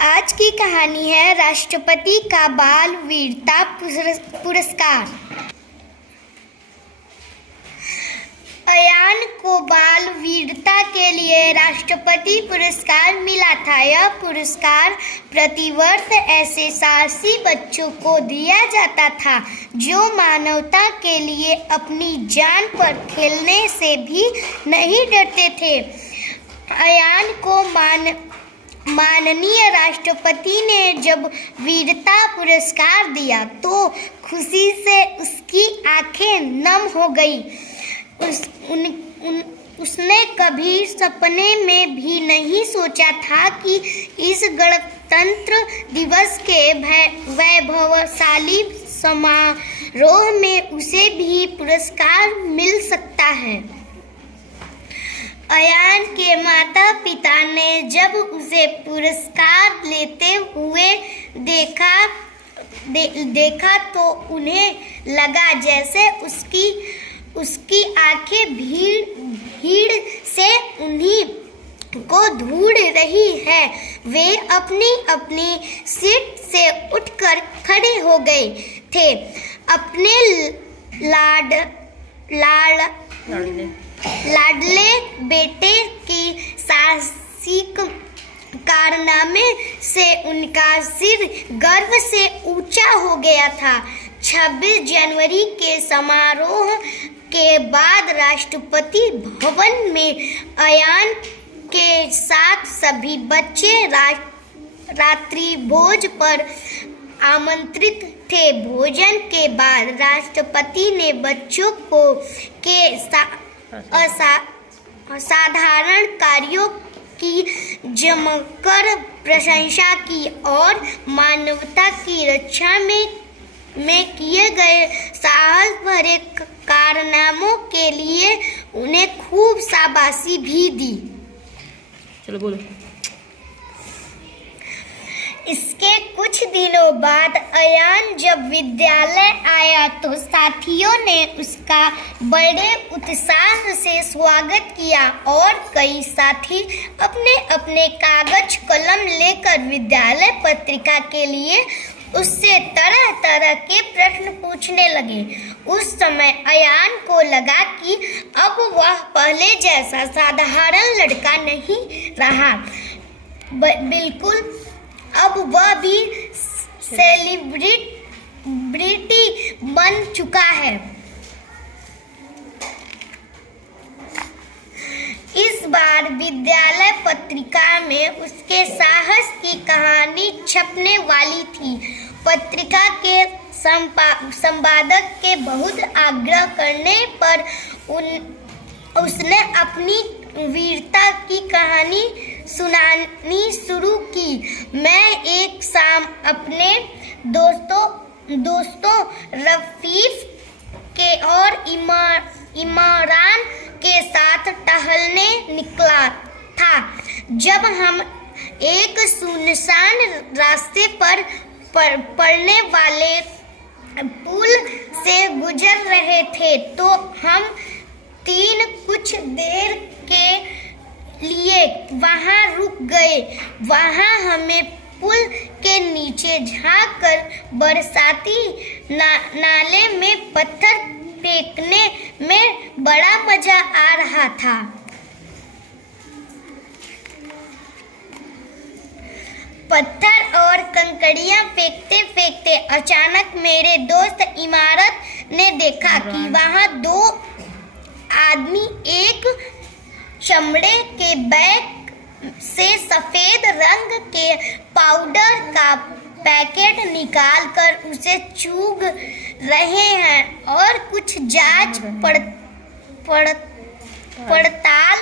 आज की कहानी है राष्ट्रपति का बाल वीरता पुरस्कार। अयान को बाल वीरता के लिए राष्ट्रपति पुरस्कार मिला था। यह पुरस्कार प्रतिवर्ष ऐसे साहसी बच्चों को दिया जाता था जो मानवता के लिए अपनी जान पर खेलने से भी नहीं डरते थे। अयान को माननीय राष्ट्रपति ने जब वीरता पुरस्कार दिया तो खुशी से उसकी आंखें नम हो गई। उसने कभी सपने में भी नहीं सोचा था कि इस गणतंत्र दिवस के वैभवशाली समारोह में उसे भी पुरस्कार मिल सकता है। अयान के माता पिता ने जब उसे पुरस्कार लेते हुए देखा तो उन्हें लगा जैसे उसकी आंखें भीड़ से उन्हीं को ढूंढ रही है। वे अपनी सीट से उठकर खड़े हो गए थे। अपने लाडले बेटे की साहसिक कारनामे से उनका सिर गर्व से ऊंचा हो गया था। 26 जनवरी के समारोह के बाद राष्ट्रपति भवन में अयान के साथ सभी बच्चे रात्रि भोज पर आमंत्रित थे। भोजन के बाद राष्ट्रपति ने बच्चों को के असाधारण कार्यों की जमकर प्रशंसा की और मानवता की रक्षा में किए गए साहस भरे कारनामों के लिए उन्हें खूब शाबाशी भी दी। चलो बोलो। इसके कुछ दिनों बाद अयान जब विद्यालय आया तो साथियों ने उसका बड़े उत्साह से स्वागत किया और कई साथी अपने अपने कागज कलम लेकर विद्यालय पत्रिका के लिए उससे तरह तरह के प्रश्न पूछने लगे। उस समय अयान को लगा कि अब वह पहले जैसा साधारण लड़का नहीं रहा, बिल्कुल अब वह भी सेलिब्रिटी बन चुका है। इस बार विद्यालय पत्रिका में उसके साहस की कहानी छपने वाली थी। पत्रिका के संपादक के बहुत आग्रह करने पर उसने अपनी वीरता की कहानी सुनानी शुरू की। मैं एक शाम अपने दोस्तों रफीक के और इमरान के साथ टहलने निकला था। जब हम एक सुनसान रास्ते पर पड़ने वाले पुल से गुजर रहे थे तो हम तीन कुछ देर के लिए वहां रुक गए। वहां हमें पुल के नीचे झांककर बरसाती नाले में पत्थर फेंकने में बड़ा मजा आ रहा था। पत्थर और कंकड़ियां फेंकते फेंकते अचानक मेरे दोस्त इमारत ने देखा कि वहां दो आदमी एक चमड़े के बैग से सफेद रंग के पाउडर का पैकेट निकालकर उसे चूग रहे हैं और कुछ जांच पड़ताल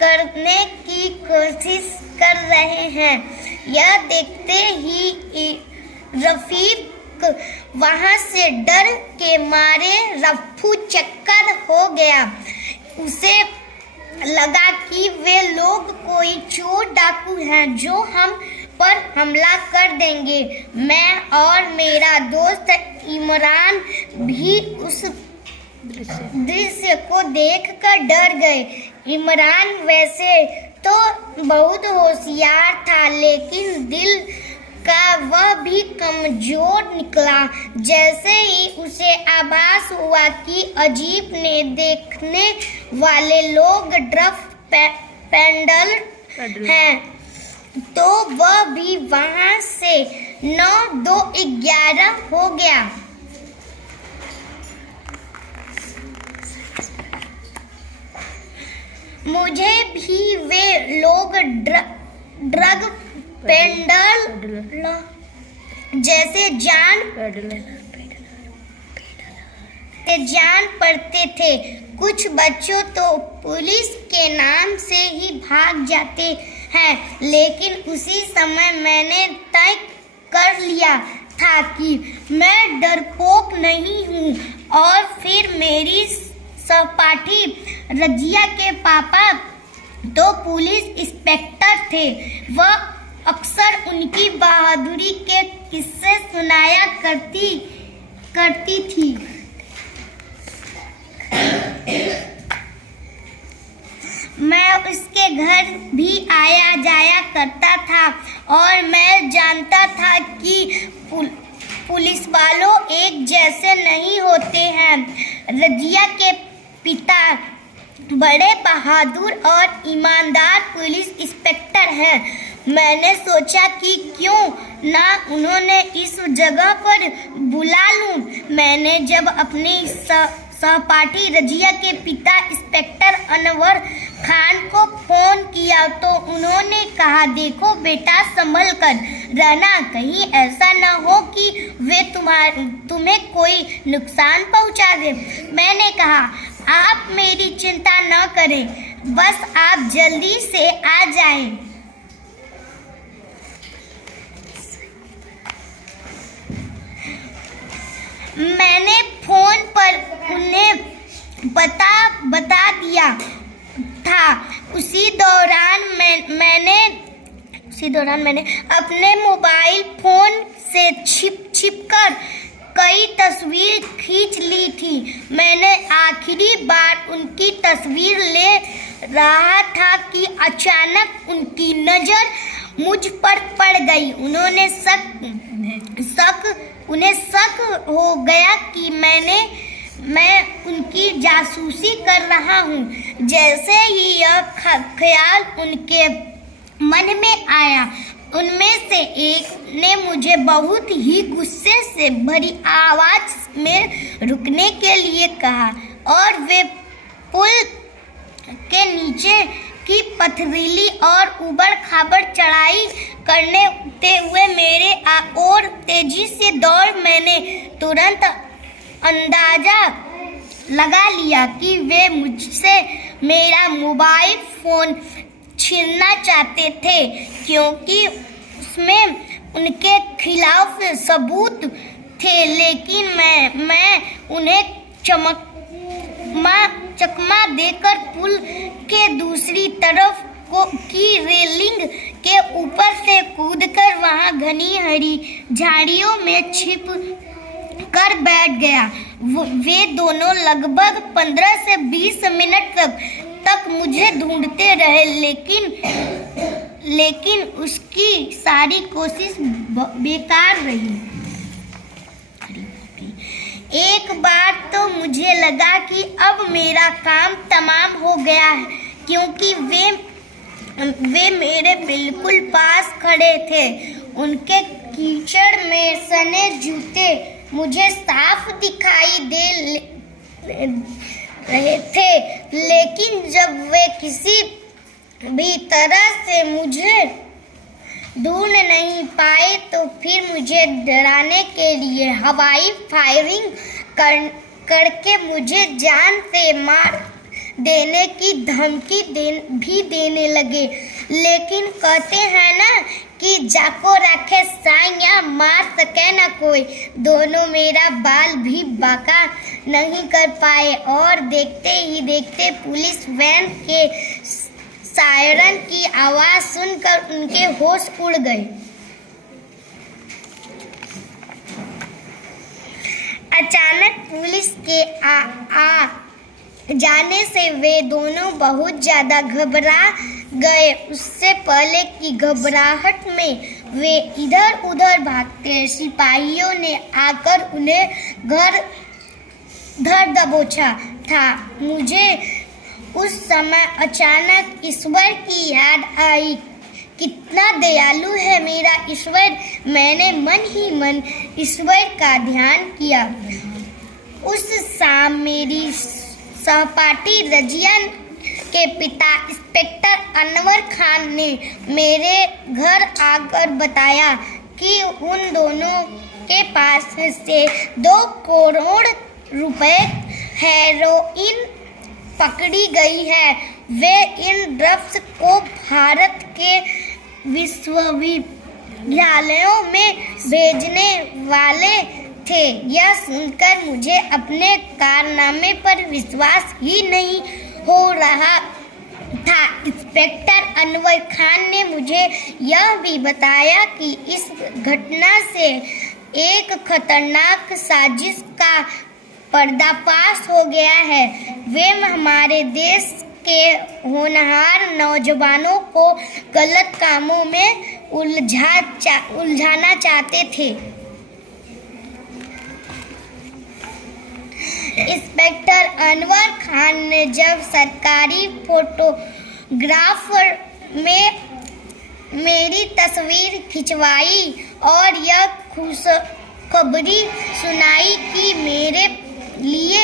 करने की कोशिश कर रहे हैं। यह देखते ही रफीक वहां से डर के मारे रफ्फू चक्कर हो गया। उसे लगा कि वे लोग कोई चोर डाकू हैं जो हम पर हमला कर देंगे। मैं और मेरा दोस्त इमरान भी उस दृश्य को देखकर डर गए। इमरान वैसे तो बहुत होशियार था, लेकिन दिल का वह भी कमजोर निकला। जैसे ही उसे आभास हुआ कि अजीब ने देखने वाले लोग ड्रग पेडलर हैं, तो वह भी वहां से 9-2-11 हो गया। मुझे भी वे लोग ड्रग पेडलर जैसे जान पड़ते थे। कुछ बच्चों तो पुलिस के नाम से ही भाग जाते हैं, लेकिन उसी समय मैंने तय कर लिया था कि मैं डरपोक नहीं हूँ। और फिर मेरी सहपाठी रजिया के पापा तो पुलिस इंस्पेक्टर थे। वह अक्सर उनकी बहादुरी के किस्से सुनाया करती थी। मैं उसके घर भी आया जाया करता था और मैं जानता था कि पुलिस वालों एक जैसे नहीं होते हैं। रजिया के पिता बड़े बहादुर और ईमानदार पुलिस इंस्पेक्टर हैं। मैंने सोचा कि क्यों ना उन्होंने इस जगह पर बुला लूं। मैंने जब अपनी सहपाठी रजिया के पिता इंस्पेक्टर अनवर खान को फोन किया तो उन्होंने कहा, देखो बेटा, संभल कर रहना, कहीं ऐसा ना हो कि वे तुम्हें कोई नुकसान पहुंचा दे। मैंने कहा, आप मेरी चिंता न करें, बस आप जल्दी से आ जाएं। मैंने फोन पर उन्हें बता दिया था। उसी दौरान मैंने अपने मोबाइल फोन से छिप कर कई तस्वीर खींच ली थी। मैंने आखिरी बार उनकी तस्वीर ले रहा था कि अचानक उनकी नजर मुझ पर पड़ गई। उन्हें शक हो गया कि मैं उनकी जासूसी कर रहा हूँ। जैसे ही यह ख्याल उनके मन में आया, उनमें से एक ने मुझे बहुत ही गुस्से से भरी आवाज में रुकने के लिए कहा और वे पुल के नीचे की पथरीली और उबड़-खाबड़ चढ़ाई करते हुए मेरे ओर तेजी से दौड़। मैंने तुरंत अंदाजा लगा लिया कि वे मुझसे मेरा मोबाइल फोन छीनना चाहते थे, क्योंकि उसमें उनके खिलाफ सबूत थे। लेकिन मैं उन्हें चकमा देकर पुल के दूसरी तरफ की रेलिंग के ऊपर से कूदकर वहां घनी हरी झाड़ियों में छिप कर बैठ गया। वे दोनों लगभग 15 से 20 मिनट तक मुझे ढूंढते रहे, लेकिन उसकी सारी कोशिश बेकार रही। एक बार तो मुझे लगा कि अब मेरा काम तमाम हो गया है, क्योंकि वे मेरे बिल्कुल पास खड़े थे। उनके कीचड़ में सने जूते मुझे साफ दिखाई दे रहे थे, लेकिन जब वे किसी भी तरह से मुझे ढूंढ नहीं पाए तो फिर मुझे डराने के लिए हवाई फायरिंग करके मुझे जान से मार देने की धमकी भी देने लगे। लेकिन कहते हैं ना कि जाको रखे साइया, मार सके ना कोई। दोनों मेरा बाल भी बाका नहीं कर पाए और देखते ही देखते पुलिस वैन के सायरन की आवाज सुनकर उनके होश उड़ गए। अचानक पुलिस के आ जाने से वे दोनों बहुत ज्यादा घबरा गए उससे पहले कि घबराहट में वे इधर उधर भागते, सिपाहियों ने आकर उन्हें घर धर दबोचा था। मुझे उस समय अचानक ईश्वर की याद आई। कितना दयालु है मेरा ईश्वर। मैंने मन ही मन ईश्वर का ध्यान किया। उस शाम मेरी सहपाठी रजिया के पिता इंस्पेक्टर अनवर खान ने मेरे घर आकर बताया कि उन दोनों के पास से 2 करोड़ रुपए हेरोइन पकड़ी गई है। वे इन ड्रग्स को भारत के विश्वविद्यालयों में भेजने वाले थे। यह सुनकर मुझे अपने कारनामे पर विश्वास ही नहीं हो रहा था। इंस्पेक्टर अनवर खान ने मुझे यह भी बताया कि इस घटना से एक खतरनाक साजिश का पर्दाफाश हो गया है। वे हमारे देश के होनहार नौजवानों को गलत कामों में उलझाना चाहते थे। इंस्पेक्टर अनवर खान ने जब सरकारी फोटोग्राफर में मेरी तस्वीर खिंचवाई और यह खुशखबरी सुनाई कि मेरे लिए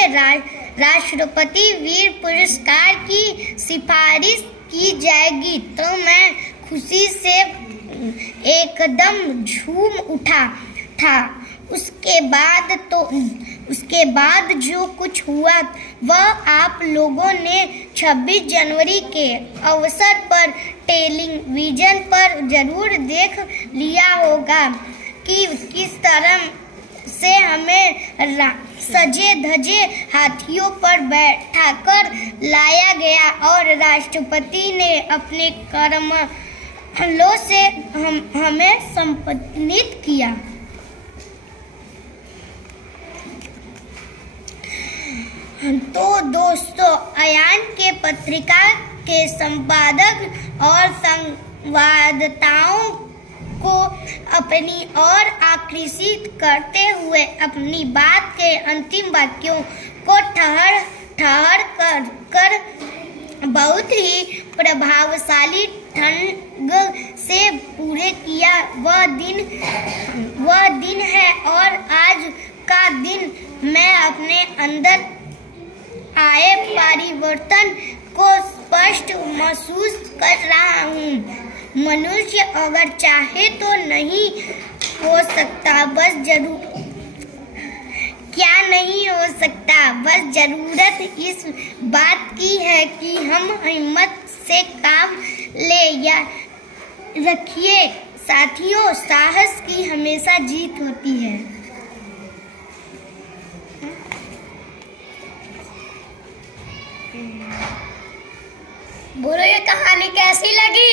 राष्ट्रपति वीर पुरस्कार की सिफारिश की जाएगी, तो मैं खुशी से एकदम झूम उठा था। उसके बाद जो कुछ हुआ वह आप लोगों ने 26 जनवरी के अवसर पर टेलीविजन पर जरूर देख लिया होगा कि किस तरह से हमें सजे धजे हाथियों पर बैठाकर लाया गया और राष्ट्रपति ने अपने कमलों से हमें सम्मानित किया। तो दोस्तों, अयान के पत्रिका के संपादक और संवाददाताओं को अपनी ओर आकर्षित करते हुए अपनी बात के अंतिम वाक्यों को ठहर कर बहुत ही प्रभावशाली ढंग से पूरे किया। वह दिन है और आज का दिन मैं अपने अंदर आए परिवर्तन को स्पष्ट महसूस कर रहा हूँ। मनुष्य अगर चाहे तो नहीं हो सकता, क्या नहीं हो सकता, बस जरूरत इस बात की है कि हम हिम्मत से काम ले या रखिए। साथियों, साहस की हमेशा जीत होती है। बोलो, ये कहानी कैसी लगी?